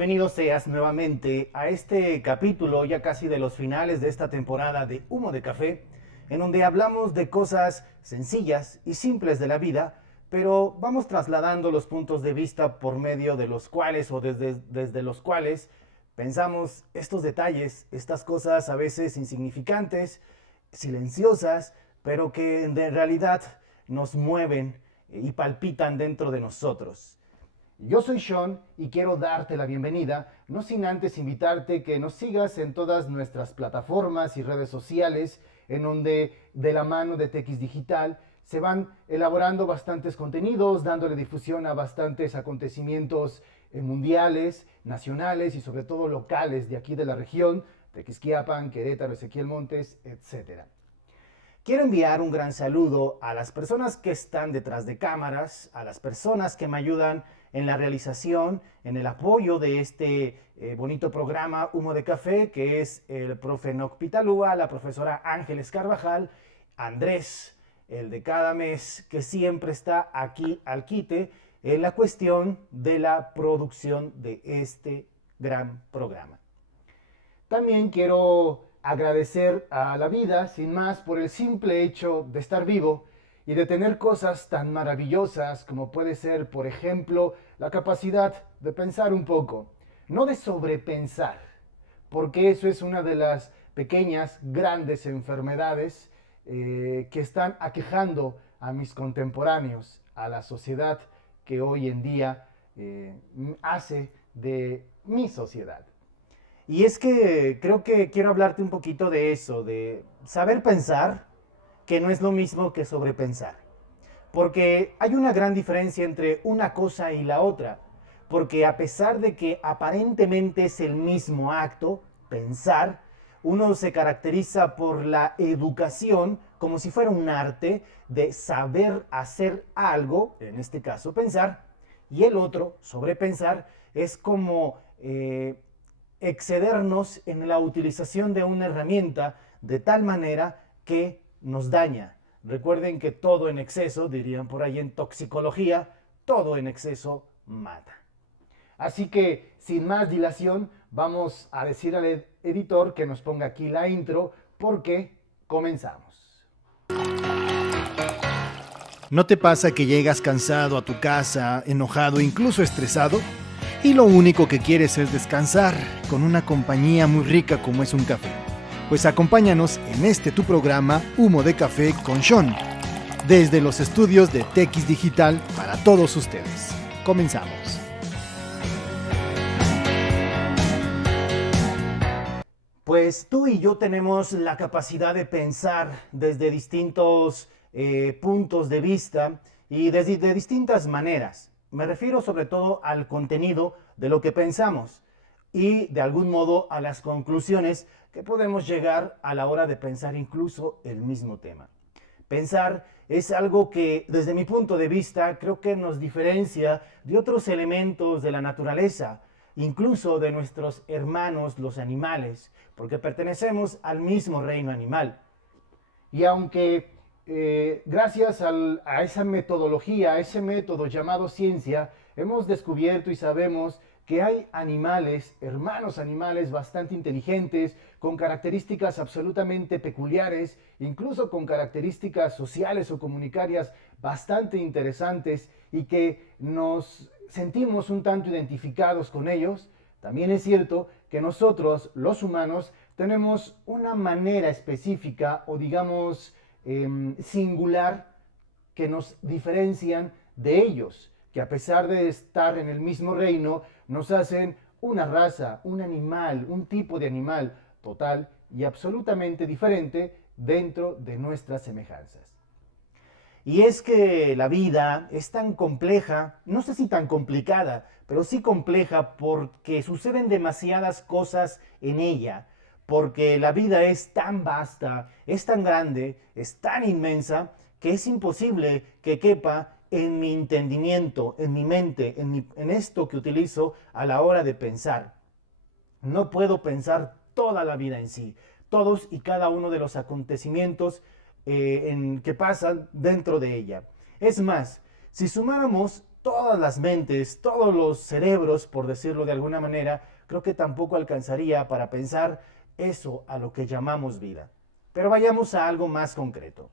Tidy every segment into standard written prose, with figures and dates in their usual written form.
Bienvenido seas nuevamente a este capítulo ya casi de los finales de esta temporada de Humo de Café, en donde hablamos de cosas sencillas y simples de la vida, pero vamos trasladando los puntos de vista por medio de los cuales o desde los cuales pensamos estos detalles, estas cosas a veces insignificantes, silenciosas, pero que en realidad nos mueven y palpitan dentro de nosotros. Yo soy Sean y quiero darte la bienvenida, no sin antes invitarte que nos sigas en todas nuestras plataformas y redes sociales, en donde de la mano de TX Digital se van elaborando bastantes contenidos, dándole difusión a bastantes acontecimientos mundiales, nacionales y sobre todo locales de aquí de la región, Tequisquiapan, Querétaro, Ezequiel Montes, etc. Quiero enviar un gran saludo a las personas que están detrás de cámaras, a las personas que me ayudan en la realización, en el apoyo de este bonito programa Humo de Café, que es el profe Noc Pitalúa, la profesora Ángeles Carvajal, Andrés, el de cada mes, que siempre está aquí al quite en la cuestión de la producción de este gran programa. También quiero agradecer a la vida, sin más, por el simple hecho de estar vivo y de tener cosas tan maravillosas como puede ser, por ejemplo, la capacidad de pensar un poco, no de sobrepensar, porque eso es una de las pequeñas, grandes enfermedades que están aquejando a mis contemporáneos, a la sociedad que hoy en día hace de mi sociedad. Y es que creo que quiero hablarte un poquito de eso, de saber pensar, que no es lo mismo que sobrepensar. Porque hay una gran diferencia entre una cosa y la otra. Porque a pesar de que aparentemente es el mismo acto, pensar, uno se caracteriza por la educación como si fuera un arte de saber hacer algo, en este caso pensar, y el otro, sobrepensar, es como excedernos en la utilización de una herramienta de tal manera que nos daña. Recuerden que todo en exceso, dirían por ahí en toxicología, todo en exceso mata. Así que, sin más dilación, vamos a decir al editor que nos ponga aquí la intro, porque comenzamos. ¿No te pasa que llegas cansado a tu casa, enojado, incluso estresado? Y lo único que quieres es descansar con una compañía muy rica como es un café. Pues acompáñanos en este tu programa Humo de Café con Sean, desde los estudios de TX Digital para todos ustedes. Comenzamos. Pues tú y yo tenemos la capacidad de pensar desde distintos puntos de vista y de distintas maneras. Me refiero sobre todo al contenido de lo que pensamos y de algún modo a las conclusiones que podemos llegar a la hora de pensar incluso el mismo tema. Pensar es algo que desde mi punto de vista creo que nos diferencia de otros elementos de la naturaleza, incluso de nuestros hermanos los animales, porque pertenecemos al mismo reino animal. Y aunque gracias a esa metodología, a ese método llamado ciencia, hemos descubierto y sabemos que hay animales, hermanos animales bastante inteligentes, con características absolutamente peculiares, incluso con características sociales o comunitarias bastante interesantes y que nos sentimos un tanto identificados con ellos. También es cierto que nosotros, los humanos, tenemos una manera específica o digamos singular que nos diferencian de ellos, que a pesar de estar en el mismo reino, nos hacen una raza, un animal, un tipo de animal total y absolutamente diferente dentro de nuestras semejanzas. Y es que la vida es tan compleja, no sé si tan complicada, pero sí compleja porque suceden demasiadas cosas en ella, porque la vida es tan vasta, es tan grande, es tan inmensa, que es imposible que quepa en mi entendimiento, en mi mente, en esto que utilizo a la hora de pensar. No puedo pensar toda la vida en sí, todos y cada uno de los acontecimientos que pasan dentro de ella. Es más, si sumáramos todas las mentes, todos los cerebros, por decirlo de alguna manera, creo que tampoco alcanzaría para pensar eso a lo que llamamos vida. Pero vayamos a algo más concreto.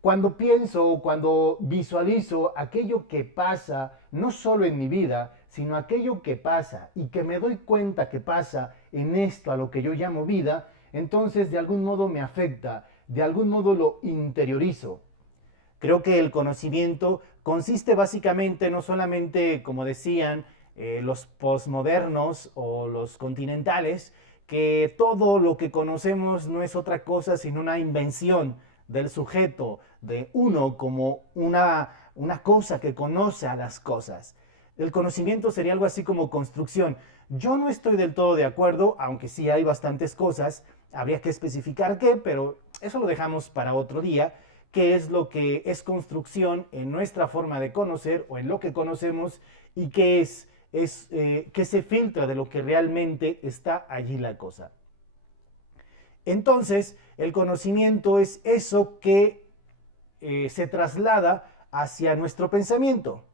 Cuando pienso, cuando visualizo aquello que pasa, no solo en mi vida, sino aquello que pasa y que me doy cuenta que pasa en esto a lo que yo llamo vida, entonces de algún modo me afecta, de algún modo lo interiorizo. Creo que el conocimiento consiste básicamente no solamente, como decían los posmodernos o los continentales, que todo lo que conocemos no es otra cosa sino una invención del sujeto, de uno como una cosa que conoce a las cosas. El conocimiento sería algo así como construcción. Yo no estoy del todo de acuerdo, aunque sí hay bastantes cosas, habría que especificar qué, pero eso lo dejamos para otro día, qué es lo que es construcción en nuestra forma de conocer o en lo que conocemos y qué qué se filtra de lo que realmente está allí la cosa. Entonces, el conocimiento es eso que se traslada hacia nuestro pensamiento.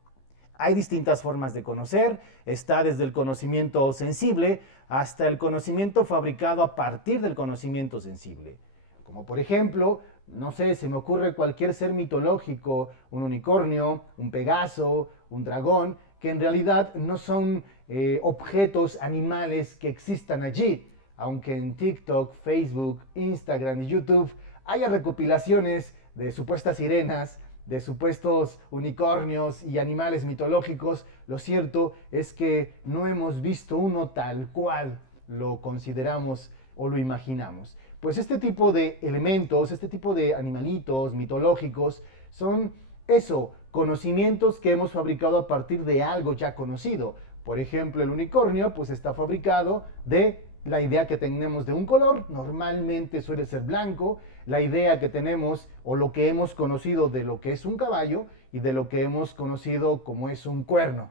Hay distintas formas de conocer, está desde el conocimiento sensible hasta el conocimiento fabricado a partir del conocimiento sensible. Como por ejemplo, no sé, se me ocurre cualquier ser mitológico, un unicornio, un pegaso, un dragón, que en realidad no son objetos animales que existan allí, aunque en TikTok, Facebook, Instagram y YouTube haya recopilaciones de supuestas sirenas, de supuestos unicornios y animales mitológicos, lo cierto es que no hemos visto uno tal cual lo consideramos o lo imaginamos. Pues este tipo de elementos, este tipo de animalitos mitológicos son eso, conocimientos que hemos fabricado a partir de algo ya conocido. Por ejemplo, el unicornio pues está fabricado de la idea que tenemos de un color, normalmente suele ser blanco, la idea que tenemos o lo que hemos conocido de lo que es un caballo y de lo que hemos conocido como es un cuerno.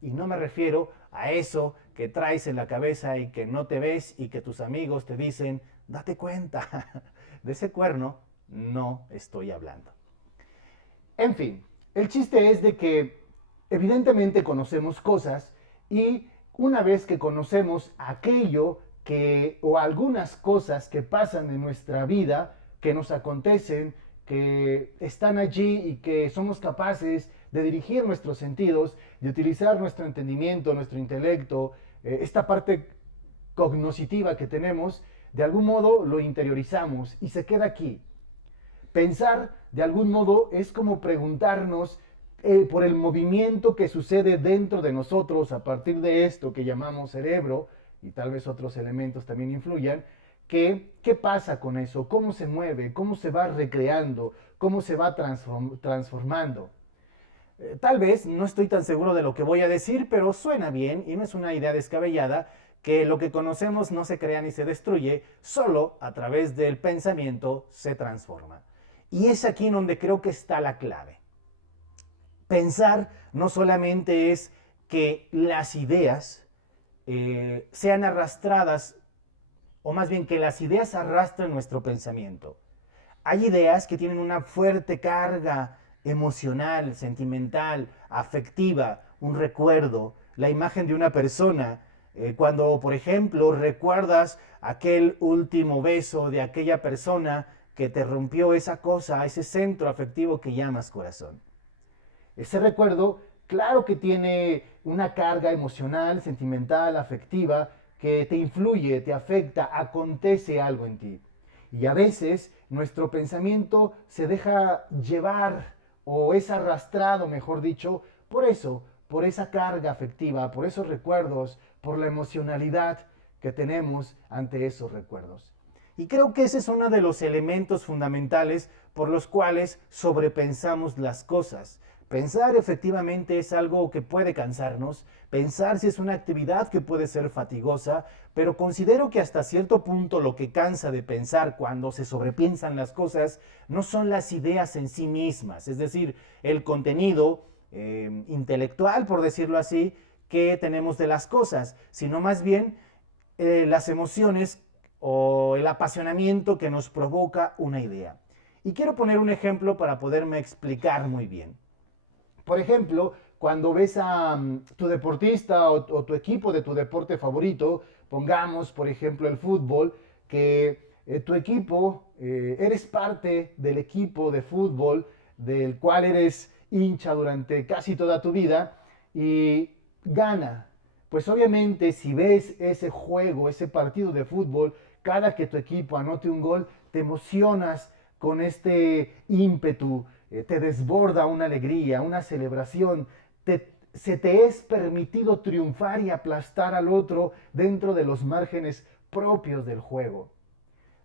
Y no me refiero a eso que traes en la cabeza y que no te ves y que tus amigos te dicen, date cuenta, de ese cuerno no estoy hablando. En fin, el chiste es de que evidentemente conocemos cosas y una vez que conocemos aquello que o algunas cosas que pasan en nuestra vida, que nos acontecen, que están allí y que somos capaces de dirigir nuestros sentidos, de utilizar nuestro entendimiento, nuestro intelecto, esta parte cognoscitiva que tenemos, de algún modo lo interiorizamos y se queda aquí. Pensar, de algún modo, es como preguntarnos por el movimiento que sucede dentro de nosotros a partir de esto que llamamos cerebro, y tal vez otros elementos también influyan, ¿qué pasa con eso? ¿Cómo se mueve? ¿Cómo se va recreando? ¿Cómo se va transformando? Tal vez no estoy tan seguro de lo que voy a decir, pero suena bien y no es una idea descabellada que lo que conocemos no se crea ni se destruye, solo a través del pensamiento se transforma. Y es aquí en donde creo que está la clave. Pensar no solamente es que las ideas sean arrastradas, o más bien que las ideas arrastren nuestro pensamiento. Hay ideas que tienen una fuerte carga emocional, sentimental, afectiva, un recuerdo, la imagen de una persona. Cuando, por ejemplo, recuerdas aquel último beso de aquella persona que te rompió esa cosa, ese centro afectivo que llamas corazón. Ese recuerdo, claro que tiene una carga emocional, sentimental, afectiva, que te influye, te afecta, acontece algo en ti. Y a veces nuestro pensamiento se deja llevar o es arrastrado, mejor dicho, por eso, por esa carga afectiva, por esos recuerdos, por la emocionalidad que tenemos ante esos recuerdos. Y creo que ese es uno de los elementos fundamentales por los cuales sobrepensamos las cosas. Pensar efectivamente es algo que puede cansarnos, pensar si es una actividad que puede ser fatigosa, pero considero que hasta cierto punto lo que cansa de pensar cuando se sobrepiensan las cosas no son las ideas en sí mismas, es decir, el contenido intelectual, por decirlo así, que tenemos de las cosas, sino más bien las emociones o el apasionamiento que nos provoca una idea. Y quiero poner un ejemplo para poderme explicar muy bien. Por ejemplo, cuando ves a tu deportista o tu equipo de tu deporte favorito, pongamos por ejemplo el fútbol, que tu equipo, eres parte del equipo de fútbol del cual eres hincha durante casi toda tu vida y gana. Pues obviamente si ves ese juego, ese partido de fútbol, cada que tu equipo anote un gol, te emocionas con este ímpetu, te desborda una alegría, una celebración, se te es permitido triunfar y aplastar al otro dentro de los márgenes propios del juego.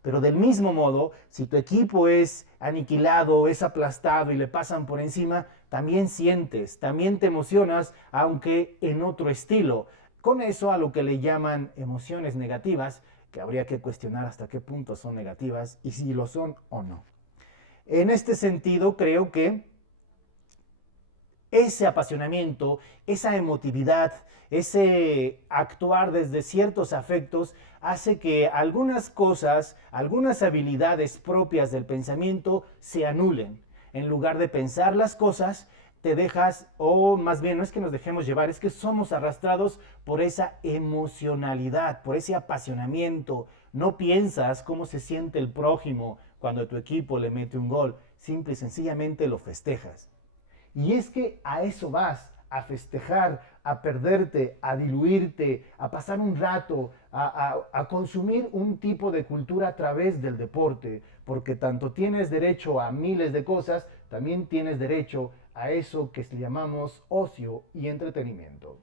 Pero del mismo modo, si tu equipo es aniquilado, es aplastado y le pasan por encima, también sientes, también te emocionas, aunque en otro estilo. Con eso a lo que le llaman emociones negativas, que habría que cuestionar hasta qué punto son negativas y si lo son o no. En este sentido, creo que ese apasionamiento, esa emotividad, ese actuar desde ciertos afectos hace que algunas cosas, algunas habilidades propias del pensamiento se anulen. En lugar de pensar las cosas, te dejas, o más bien no es que nos dejemos llevar, es que somos arrastrados por esa emocionalidad, por ese apasionamiento. No piensas cómo se siente el prójimo cuando tu equipo le mete un gol, simple y sencillamente lo festejas. Y es que a eso vas, a festejar, a perderte, a diluirte, a pasar un rato, a consumir un tipo de cultura a través del deporte, porque tanto tienes derecho a miles de cosas, también tienes derecho a eso que llamamos ocio y entretenimiento.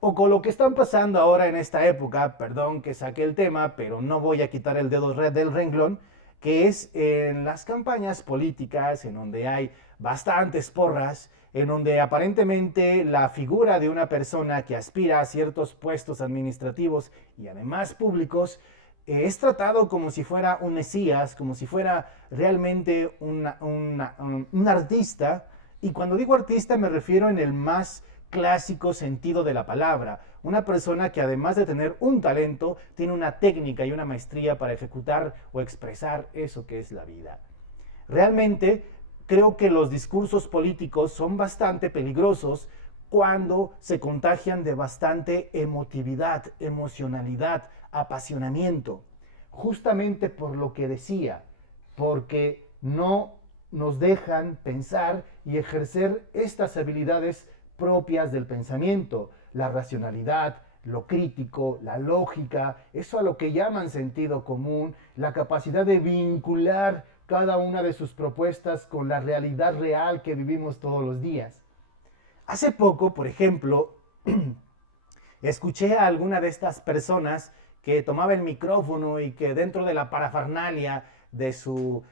O con lo que están pasando ahora en esta época, perdón que saque el tema, pero no voy a quitar el dedo del renglón, que es en las campañas políticas, en donde hay bastantes porras, en donde aparentemente la figura de una persona que aspira a ciertos puestos administrativos y además públicos es tratado como si fuera un mesías, como si fuera realmente un artista. Y cuando digo artista me refiero en el más clásico sentido de la palabra. Una persona que además de tener un talento, tiene una técnica y una maestría para ejecutar o expresar eso que es la vida. Realmente creo que los discursos políticos son bastante peligrosos cuando se contagian de bastante emotividad, emocionalidad, apasionamiento. Justamente por lo que decía, porque no nos dejan pensar y ejercer estas habilidades propias del pensamiento, la racionalidad, lo crítico, la lógica, eso a lo que llaman sentido común, la capacidad de vincular cada una de sus propuestas con la realidad real que vivimos todos los días. Hace poco, por ejemplo, escuché a alguna de estas personas que tomaba el micrófono y que dentro de la parafernalia de su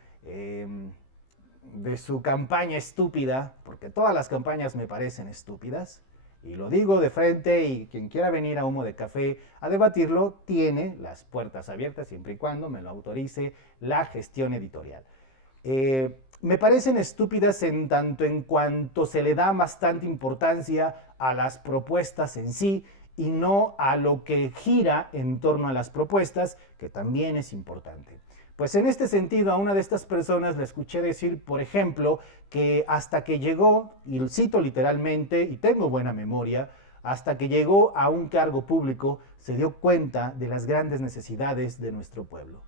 campaña estúpida, porque todas las campañas me parecen estúpidas, y lo digo de frente, y quien quiera venir a Humo de Café a debatirlo, tiene las puertas abiertas siempre y cuando me lo autorice la gestión editorial. Me parecen estúpidas en tanto en cuanto se le da bastante importancia a las propuestas en sí y no a lo que gira en torno a las propuestas, que también es importante. Pues en este sentido, a una de estas personas le escuché decir, por ejemplo, que hasta que llegó, y lo cito literalmente, y tengo buena memoria, hasta que llegó a un cargo público, se dio cuenta de las grandes necesidades de nuestro pueblo.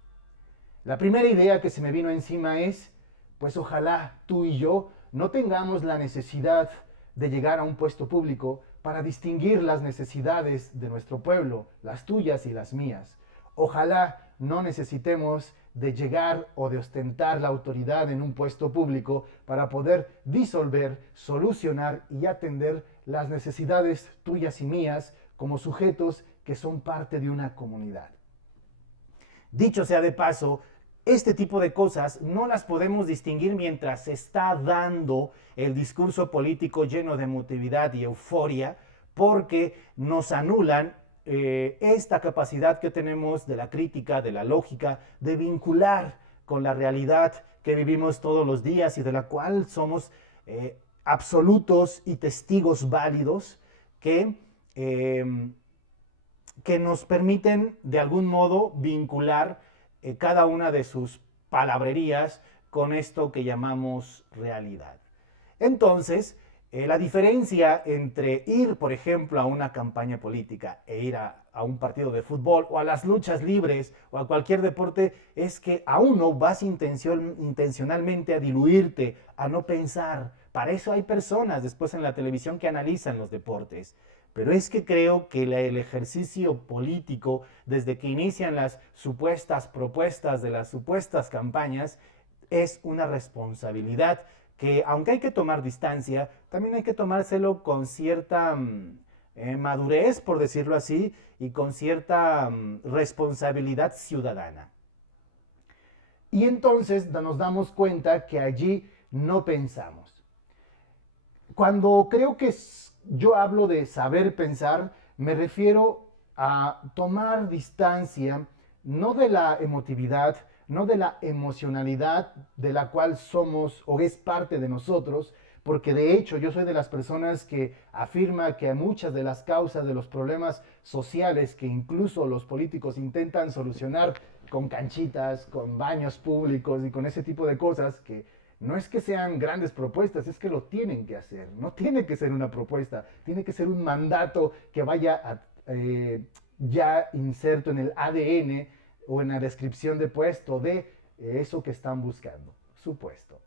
La primera idea que se me vino encima es, pues ojalá tú y yo no tengamos la necesidad de llegar a un puesto público para distinguir las necesidades de nuestro pueblo, las tuyas y las mías. Ojalá no necesitemos de llegar o de ostentar la autoridad en un puesto público para poder disolver, solucionar y atender las necesidades tuyas y mías como sujetos que son parte de una comunidad. Dicho sea de paso, este tipo de cosas no las podemos distinguir mientras se está dando el discurso político lleno de emotividad y euforia, porque nos anulan esta capacidad que tenemos de la crítica, de la lógica, de vincular con la realidad que vivimos todos los días y de la cual somos absolutos y testigos válidos que nos permiten de algún modo vincular cada una de sus palabrerías con esto que llamamos realidad. Entonces, La diferencia entre ir, por ejemplo, a una campaña política e ir a un partido de fútbol o a las luchas libres o a cualquier deporte es que a uno vas intencionalmente a diluirte, a no pensar. Para eso hay personas después en la televisión que analizan los deportes. Pero es que creo que el ejercicio político, desde que inician las supuestas propuestas de las supuestas campañas, es una responsabilidad que, aunque hay que tomar distancia, también hay que tomárselo con cierta madurez, por decirlo así, y con cierta responsabilidad ciudadana. Y entonces nos damos cuenta que allí no pensamos. Cuando creo que yo hablo de saber pensar, me refiero a tomar distancia, no de la emotividad, no de la emocionalidad de la cual somos o es parte de nosotros, porque de hecho yo soy de las personas que afirma que muchas de las causas de los problemas sociales que incluso los políticos intentan solucionar con canchitas, con baños públicos y con ese tipo de cosas que no es que sean grandes propuestas, es que lo tienen que hacer. No tiene que ser una propuesta, tiene que ser un mandato que vaya ya inserto en el ADN o en la descripción de puesto de eso que están buscando, su puesto.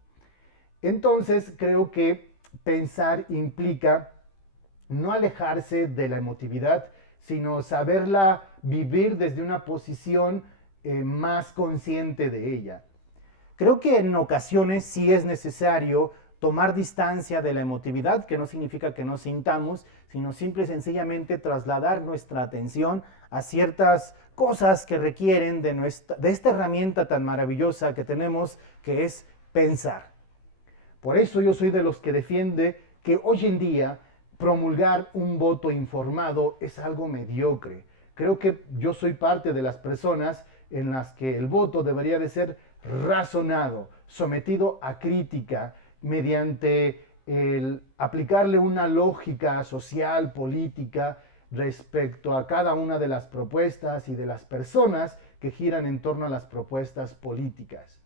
Entonces creo que pensar implica no alejarse de la emotividad, sino saberla vivir desde una posición más consciente de ella. Creo que en ocasiones sí es necesario tomar distancia de la emotividad, que no significa que no sintamos, sino simple y sencillamente trasladar nuestra atención a ciertas cosas que requieren de esta herramienta tan maravillosa que tenemos, que es pensar. Por eso yo soy de los que defiende que hoy en día promulgar un voto informado es algo mediocre. Creo que yo soy parte de las personas en las que el voto debería de ser razonado, sometido a crítica, mediante el aplicarle una lógica social, política, respecto a cada una de las propuestas y de las personas que giran en torno a las propuestas políticas.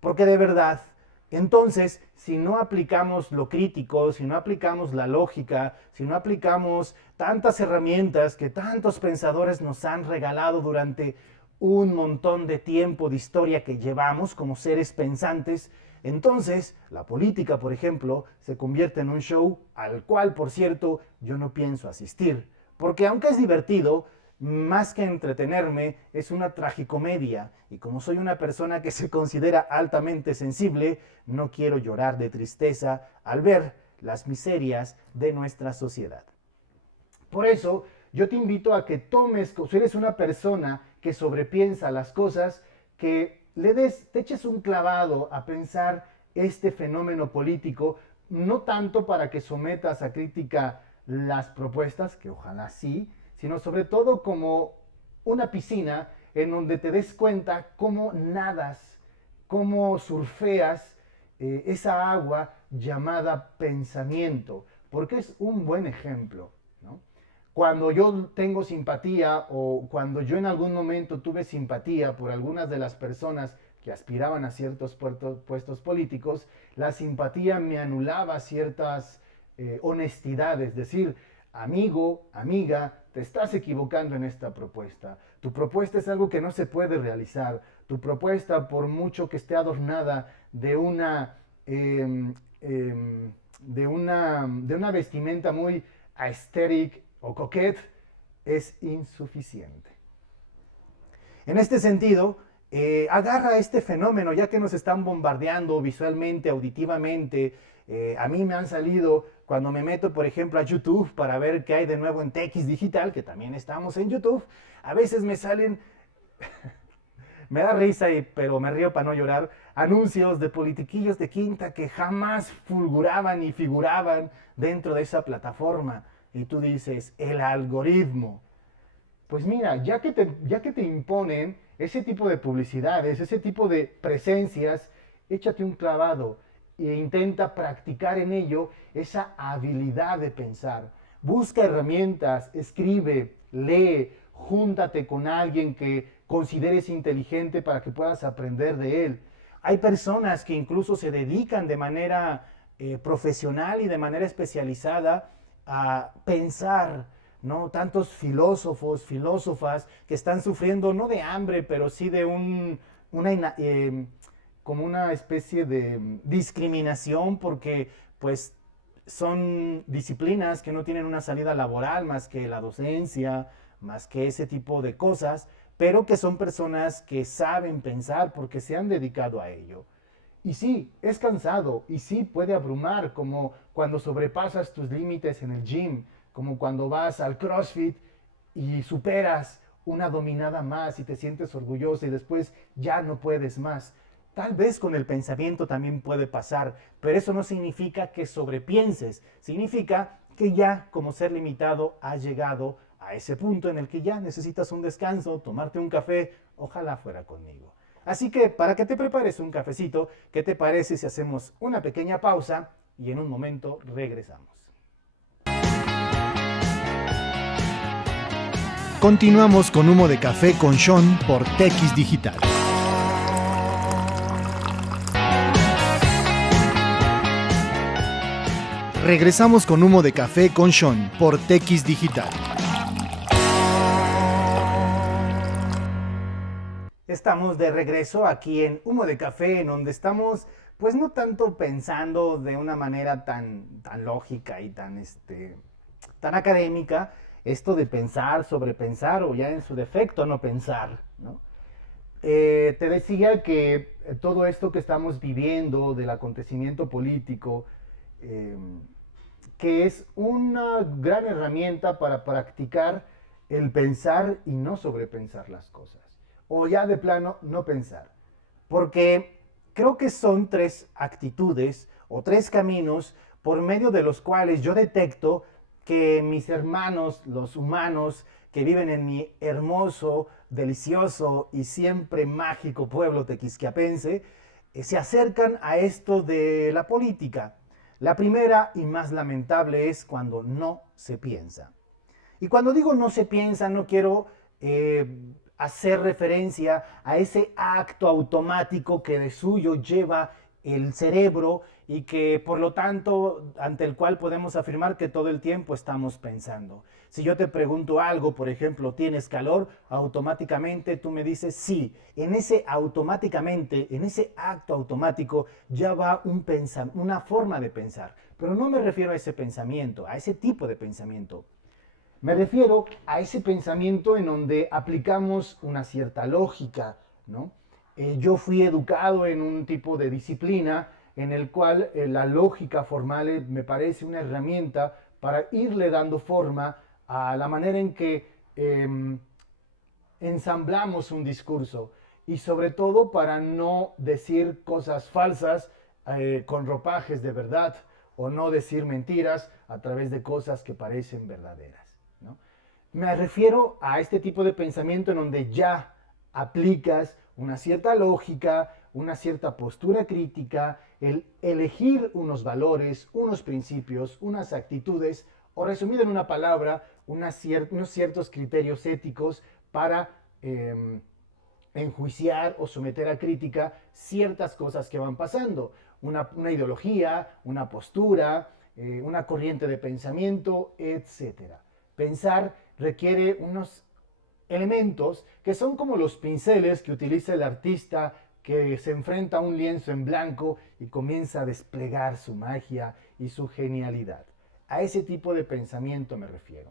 Porque de verdad, entonces, si no aplicamos lo crítico, si no aplicamos la lógica, si no aplicamos tantas herramientas que tantos pensadores nos han regalado durante un montón de tiempo de historia que llevamos como seres pensantes, entonces la política, por ejemplo, se convierte en un show al cual, por cierto, yo no pienso asistir. Porque aunque es divertido, más que entretenerme, es una tragicomedia. Y como soy una persona que se considera altamente sensible, no quiero llorar de tristeza al ver las miserias de nuestra sociedad. Por eso, yo te invito a que tomes, si eres una persona que sobrepiensa las cosas, que te eches un clavado a pensar este fenómeno político, no tanto para que sometas a crítica las propuestas, que ojalá sí, sino sobre todo como una piscina en donde te des cuenta cómo nadas, cómo surfeas esa agua llamada pensamiento, porque es un buen ejemplo, ¿no? Cuando yo tengo simpatía o cuando yo en algún momento tuve simpatía por algunas de las personas que aspiraban a ciertos puestos políticos, la simpatía me anulaba ciertas honestidades, es decir, amigo, amiga, te estás equivocando en esta propuesta. Tu propuesta es algo que no se puede realizar. Tu propuesta, por mucho que esté adornada de una vestimenta muy aesthetic o coquette, es insuficiente. En este sentido, agarra este fenómeno, ya que nos están bombardeando visualmente, auditivamente. A mí me han salido, cuando me meto, por ejemplo, a YouTube para ver qué hay de nuevo en TX Digital, que también estamos en YouTube, a veces me salen, me da risa, pero me río para no llorar, anuncios de politiquillos de quinta que jamás fulguraban ni figuraban dentro de esa plataforma. Y tú dices, el algoritmo. Pues mira, ya que te imponen ese tipo de publicidades, ese tipo de presencias, échate un clavado e intenta practicar en ello esa habilidad de pensar. Busca herramientas, escribe, lee, júntate con alguien que consideres inteligente para que puedas aprender de él. Hay personas que incluso se dedican de manera profesional y de manera especializada a pensar, ¿no? Tantos filósofos, filósofas que están sufriendo no de hambre, pero sí de como una especie de discriminación porque pues son disciplinas que no tienen una salida laboral más que la docencia, más que ese tipo de cosas, pero que son personas que saben pensar porque se han dedicado a ello. Y sí, es cansado y sí puede abrumar, como cuando sobrepasas tus límites en el gym, como cuando vas al CrossFit y superas una dominada más y te sientes orgulloso y después ya no puedes más. Tal vez con el pensamiento también puede pasar, pero eso no significa que sobrepienses, significa que ya como ser limitado has llegado a ese punto en el que ya necesitas un descanso, tomarte un café, ojalá fuera conmigo. Así que para que te prepares un cafecito, ¿qué te parece si hacemos una pequeña pausa y en un momento regresamos? Continuamos con Humo de Café con Sean por TX Digital. Regresamos con Humo de Café con Sean por TX Digital. Estamos de regreso aquí en Humo de Café, en donde estamos, pues no tanto pensando de una manera tan lógica y tan académica, esto de pensar, sobrepensar o ya en su defecto no pensar, ¿no? Te decía que todo esto que estamos viviendo del acontecimiento político, que es una gran herramienta para practicar el pensar y no sobrepensar las cosas. O ya de plano no pensar. Porque creo que son tres actitudes o tres caminos por medio de los cuales yo detecto que mis hermanos, los humanos que viven en mi hermoso, delicioso y siempre mágico pueblo tequisquiapense, se acercan a esto de la política. La primera y más lamentable es cuando no se piensa. Y cuando digo no se piensa, no quiero hacer referencia a ese acto automático que de suyo lleva el cerebro y que por lo tanto ante el cual podemos afirmar que todo el tiempo estamos pensando. Si yo te pregunto algo, por ejemplo, ¿tienes calor? Automáticamente tú me dices sí. En ese automáticamente, en ese acto automático ya va una forma de pensar. Pero no me refiero a ese pensamiento, a ese tipo de pensamiento. Me refiero a ese pensamiento en donde aplicamos una cierta lógica, ¿no? Yo fui educado en un tipo de disciplina en el cual la lógica formal me parece una herramienta para irle dando forma a la manera en que ensamblamos un discurso y sobre todo para no decir cosas falsas con ropajes de verdad o no decir mentiras a través de cosas que parecen verdaderas. Me refiero a este tipo de pensamiento en donde ya aplicas una cierta lógica, una cierta postura crítica, el elegir unos valores, unos principios, unas actitudes, o resumido en una palabra, unos ciertos criterios éticos para enjuiciar o someter a crítica ciertas cosas que van pasando. Una ideología, una postura, una corriente de pensamiento, etc. Pensar requiere unos elementos que son como los pinceles que utiliza el artista que se enfrenta a un lienzo en blanco y comienza a desplegar su magia y su genialidad. A ese tipo de pensamiento me refiero.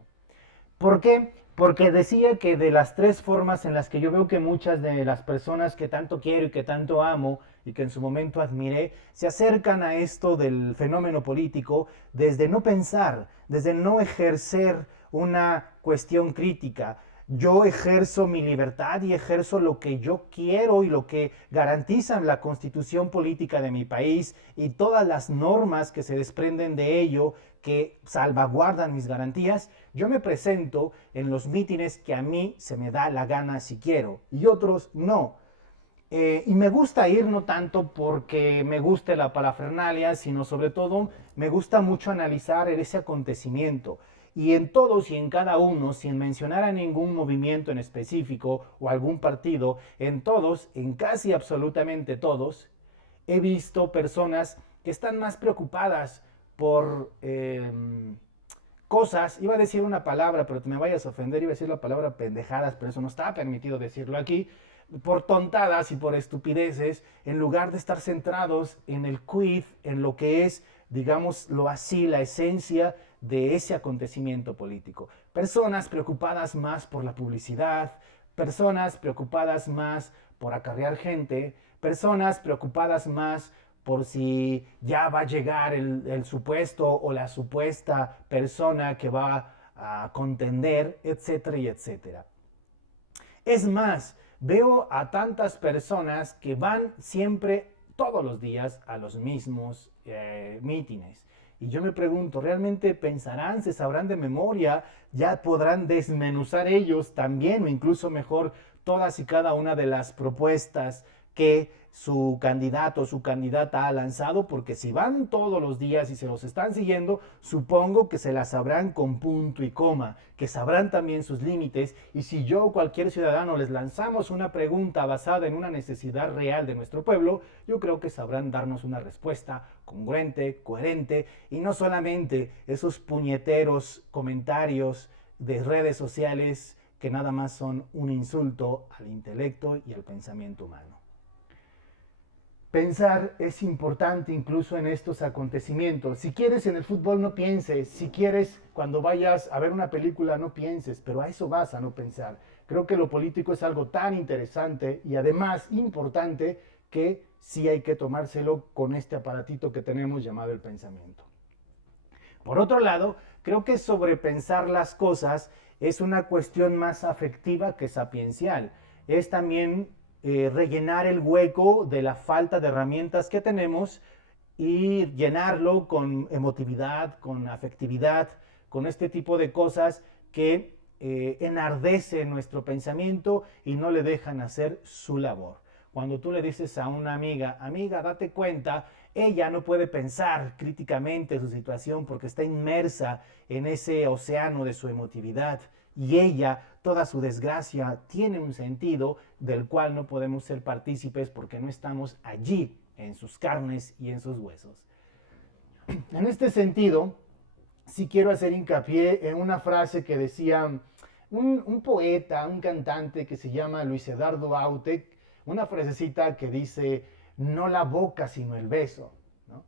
¿Por qué? Porque decía que de las tres formas en las que yo veo que muchas de las personas que tanto quiero y que tanto amo y que en su momento admiré, se acercan a esto del fenómeno político desde no pensar, desde no ejercer una cuestión crítica. Yo ejerzo mi libertad y ejerzo lo que yo quiero y lo que garantizan la constitución política de mi país y todas las normas que se desprenden de ello, que salvaguardan mis garantías. Yo me presento en los mítines que a mí se me da la gana si quiero y otros no. Y me gusta ir no tanto porque me guste la parafernalia, sino sobre todo me gusta mucho analizar ese acontecimiento. Y en todos y en cada uno, sin mencionar a ningún movimiento en específico o algún partido, en todos, en casi absolutamente todos, he visto personas que están más preocupadas por cosas, iba a decir una palabra, pero te me vayas a ofender, iba a decir la palabra pendejadas, pero eso no está permitido decirlo aquí, por tontadas y por estupideces, en lugar de estar centrados en el quid, en lo que es, digámoslo así, la esencia de ese acontecimiento político. Personas preocupadas más por la publicidad, personas preocupadas más por acarrear gente, personas preocupadas más por si ya va a llegar el supuesto o la supuesta persona que va a contender, etcétera y etcétera. Es más, veo a tantas personas que van siempre, todos los días, a los mismos mítines. Y yo me pregunto, ¿realmente pensarán, se sabrán de memoria, ya podrán desmenuzar ellos también o incluso mejor todas y cada una de las propuestas que su candidato o su candidata ha lanzado? Porque si van todos los días y se los están siguiendo, supongo que se las sabrán con punto y coma, que sabrán también sus límites. Y si yo o cualquier ciudadano les lanzamos una pregunta basada en una necesidad real de nuestro pueblo, yo creo que sabrán darnos una respuesta congruente, coherente, y no solamente esos puñeteros comentarios de redes sociales que nada más son un insulto al intelecto y al pensamiento humano. Pensar es importante incluso en estos acontecimientos. Si quieres en el fútbol no pienses, si quieres cuando vayas a ver una película no pienses, pero a eso vas a no pensar. Creo que lo político es algo tan interesante y además importante que sí hay que tomárselo con este aparatito que tenemos llamado el pensamiento. Por otro lado, creo que sobrepensar las cosas es una cuestión más afectiva que sapiencial. Es también rellenar el hueco de la falta de herramientas que tenemos y llenarlo con emotividad, con afectividad, con este tipo de cosas que enardecen nuestro pensamiento y no le dejan hacer su labor. Cuando tú le dices a una amiga, amiga, date cuenta, ella no puede pensar críticamente su situación porque está inmersa en ese océano de su emotividad. Y ella, toda su desgracia, tiene un sentido del cual no podemos ser partícipes porque no estamos allí, en sus carnes y en sus huesos. En este sentido, sí quiero hacer hincapié en una frase que decía un poeta, un cantante que se llama Luis Eduardo Aute, una frasecita que dice, no la boca sino el beso, ¿no?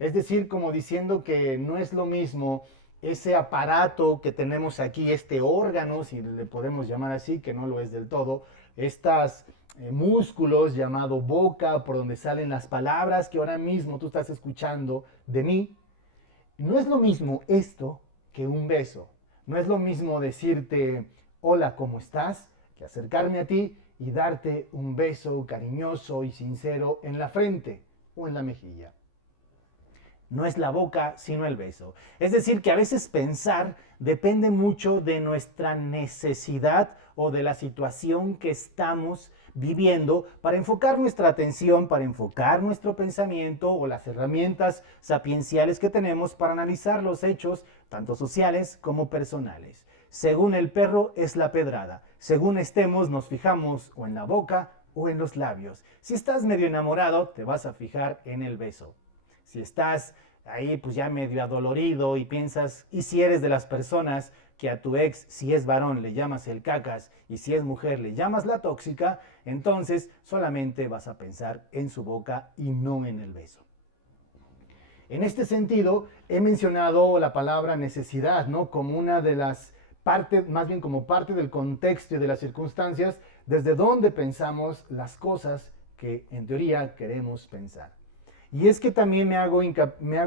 Es decir, como diciendo que no es lo mismo ese aparato que tenemos aquí, este órgano, si le podemos llamar así, que no lo es del todo, estos músculos llamado boca, por donde salen las palabras que ahora mismo tú estás escuchando de mí. No es lo mismo esto que un beso. No es lo mismo decirte, hola, ¿cómo estás?, que acercarme a ti y darte un beso cariñoso y sincero en la frente o en la mejilla. No es la boca, sino el beso. Es decir, que a veces pensar depende mucho de nuestra necesidad o de la situación que estamos viviendo para enfocar nuestra atención, para enfocar nuestro pensamiento o las herramientas sapienciales que tenemos para analizar los hechos, tanto sociales como personales. Según el perro es la pedrada. Según estemos, nos fijamos o en la boca o en los labios. Si estás medio enamorado, te vas a fijar en el beso. Si estás ahí pues ya medio adolorido y piensas, y si eres de las personas que a tu ex, si es varón, le llamas el cacas y si es mujer, le llamas la tóxica, entonces solamente vas a pensar en su boca y no en el beso. En este sentido, he mencionado la palabra necesidad, ¿no?, como una de las partes, más bien como parte del contexto y de las circunstancias desde donde pensamos las cosas que en teoría queremos pensar. Y es que también me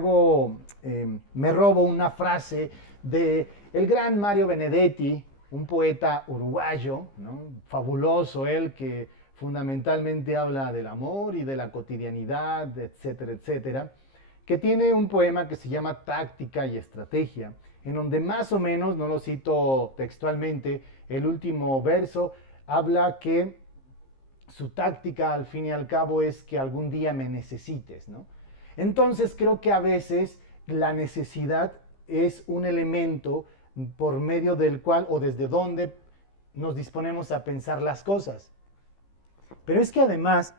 robo una frase de el gran Mario Benedetti, un poeta uruguayo, ¿no?, fabuloso él, que fundamentalmente habla del amor y de la cotidianidad, etcétera, etcétera, que tiene un poema que se llama Táctica y Estrategia, en donde más o menos, no lo cito textualmente, el último verso habla que su táctica al fin y al cabo es que algún día me necesites, ¿no? Entonces creo que a veces la necesidad es un elemento por medio del cual o desde donde nos disponemos a pensar las cosas. Pero es que además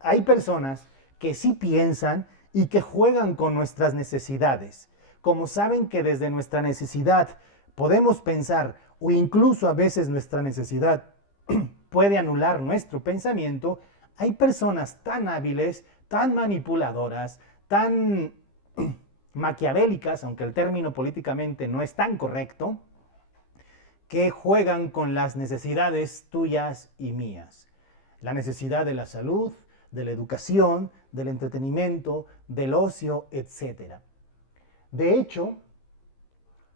hay personas que sí piensan y que juegan con nuestras necesidades. Como saben que desde nuestra necesidad podemos pensar, o incluso a veces nuestra necesidad puede anular nuestro pensamiento, hay personas tan hábiles, tan manipuladoras, tan maquiavélicas, aunque el término políticamente no es tan correcto, que juegan con las necesidades tuyas y mías. La necesidad de la salud, de la educación, del entretenimiento, del ocio, etc. De hecho,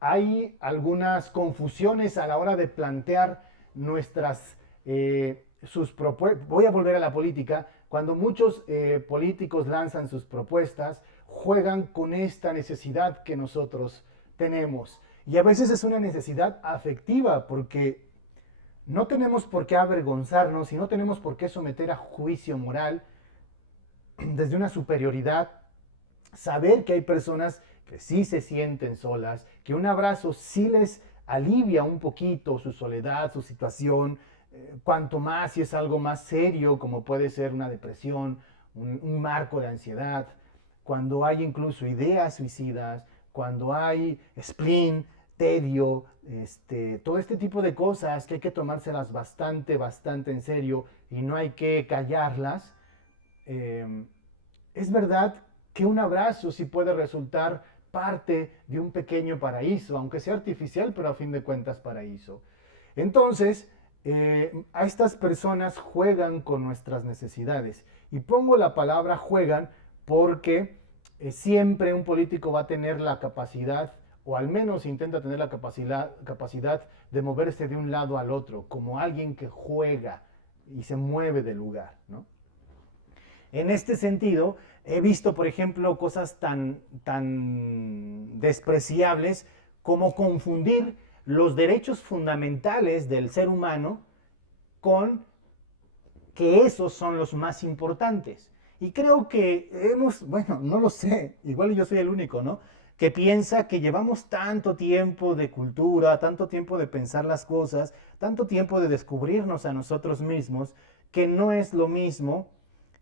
hay algunas confusiones a la hora de plantear sus propuestas. Voy a volver a la política. Cuando muchos políticos lanzan sus propuestas, juegan con esta necesidad que nosotros tenemos. Y a veces es una necesidad afectiva, porque no tenemos por qué avergonzarnos y no tenemos por qué someter a juicio moral desde una superioridad. Saber que hay personas que sí se sienten solas, que un abrazo sí les alivia un poquito su soledad, su situación, cuanto más si es algo más serio, como puede ser una depresión, un marco de ansiedad, cuando hay incluso ideas suicidas, cuando hay spleen, tedio, todo este tipo de cosas que hay que tomárselas bastante en serio y no hay que callarlas. Es verdad que un abrazo sí puede resultar parte de un pequeño paraíso, aunque sea artificial, pero a fin de cuentas paraíso. Entonces, a estas personas juegan con nuestras necesidades. Y pongo la palabra juegan porque siempre un político va a tener la capacidad, o al menos intenta tener la capacidad de moverse de un lado al otro, como alguien que juega y se mueve del lugar, ¿no? En este sentido, he visto, por ejemplo, cosas tan despreciables como confundir los derechos fundamentales del ser humano con que esos son los más importantes. Y creo que bueno, no lo sé, igual yo soy el único, ¿no?, que piensa que llevamos tanto tiempo de cultura, tanto tiempo de pensar las cosas, tanto tiempo de descubrirnos a nosotros mismos, que no es lo mismo.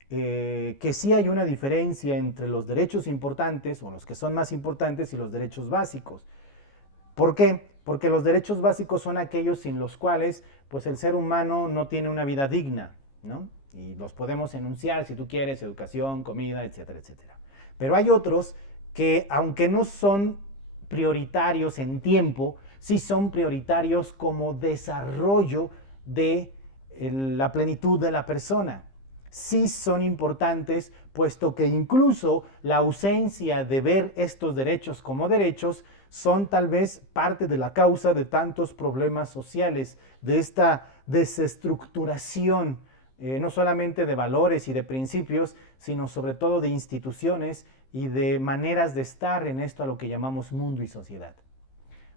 Que sí hay una diferencia entre los derechos importantes, o los que son más importantes, y los derechos básicos. ¿Por qué? Porque los derechos básicos son aquellos sin los cuales pues, el ser humano no tiene una vida digna, ¿no? Y los podemos enunciar si tú quieres: educación, comida, etcétera, etcétera. Pero hay otros que, aunque no son prioritarios en tiempo, sí son prioritarios como desarrollo de la plenitud de la persona. Sí son importantes, puesto que incluso la ausencia de ver estos derechos como derechos son tal vez parte de la causa de tantos problemas sociales, de esta desestructuración, no solamente de valores y de principios, sino sobre todo de instituciones y de maneras de estar en esto a lo que llamamos mundo y sociedad.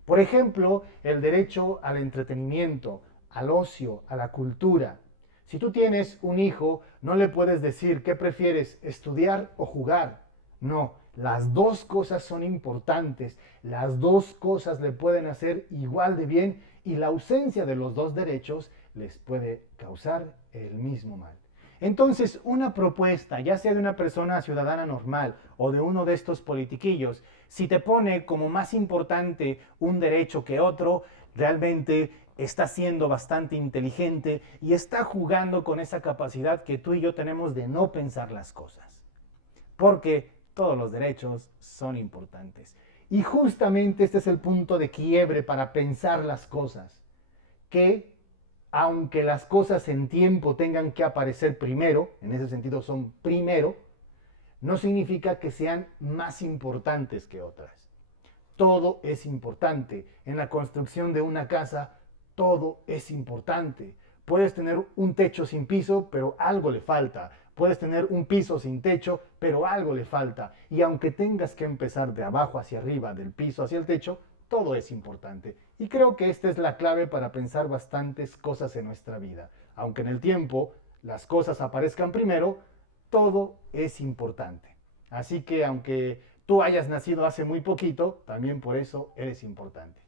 Por ejemplo, el derecho al entretenimiento, al ocio, a la cultura. Si tú tienes un hijo, no le puedes decir qué prefieres, estudiar o jugar. No, las dos cosas son importantes, las dos cosas le pueden hacer igual de bien, y la ausencia de los dos derechos les puede causar el mismo mal. Entonces, una propuesta, ya sea de una persona ciudadana normal o de uno de estos politiquillos, si te pone como más importante un derecho que otro, realmente está siendo bastante inteligente y está jugando con esa capacidad que tú y yo tenemos de no pensar las cosas. Porque todos los derechos son importantes. Y justamente este es el punto de quiebre para pensar las cosas. Que aunque las cosas en tiempo tengan que aparecer primero, en ese sentido son primero, no significa que sean más importantes que otras. Todo es importante. En la construcción de una casa, todo es importante. Puedes tener un techo sin piso, pero algo le falta. Puedes tener un piso sin techo, pero algo le falta. Y aunque tengas que empezar de abajo hacia arriba, del piso hacia el techo, todo es importante. Y creo que esta es la clave para pensar bastantes cosas en nuestra vida. Aunque en el tiempo las cosas aparezcan primero, todo es importante. Así que aunque tú hayas nacido hace muy poquito, también por eso eres importante.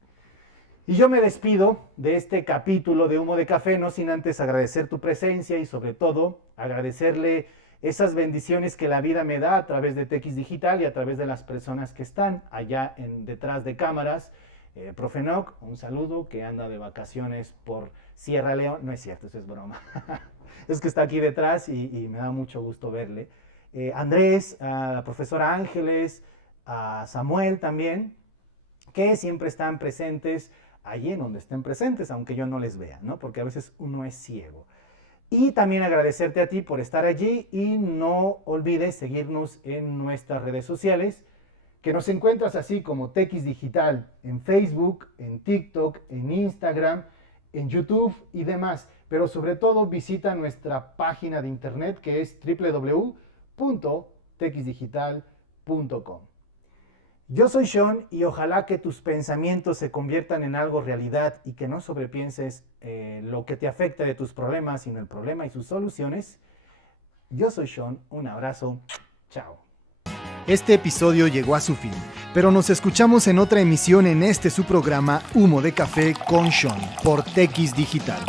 Y yo me despido de este capítulo de Humo de Café, no sin antes agradecer tu presencia y sobre todo agradecerle esas bendiciones que la vida me da a través de TX Digital y a través de las personas que están allá detrás de cámaras. Profe Enoch, un saludo, que anda de vacaciones por Sierra León. No es cierto, eso es broma. Es que está aquí detrás y me da mucho gusto verle. Andrés, a la profesora Ángeles, a Samuel también, que siempre están presentes allí en donde estén presentes, aunque yo no les vea, ¿no? Porque a veces uno es ciego. Y también agradecerte a ti por estar allí y no olvides seguirnos en nuestras redes sociales, que nos encuentras así como TX Digital en Facebook, en TikTok, en Instagram, en YouTube y demás. Pero sobre todo visita nuestra página de internet que es www.txdigital.com. Yo soy Sean y ojalá que tus pensamientos se conviertan en algo realidad y que no sobrepienses lo que te afecta de tus problemas, sino el problema y sus soluciones. Yo soy Sean, un abrazo, chao. Este episodio llegó a su fin, pero nos escuchamos en otra emisión en su programa Humo de Café con Sean por TX Digital.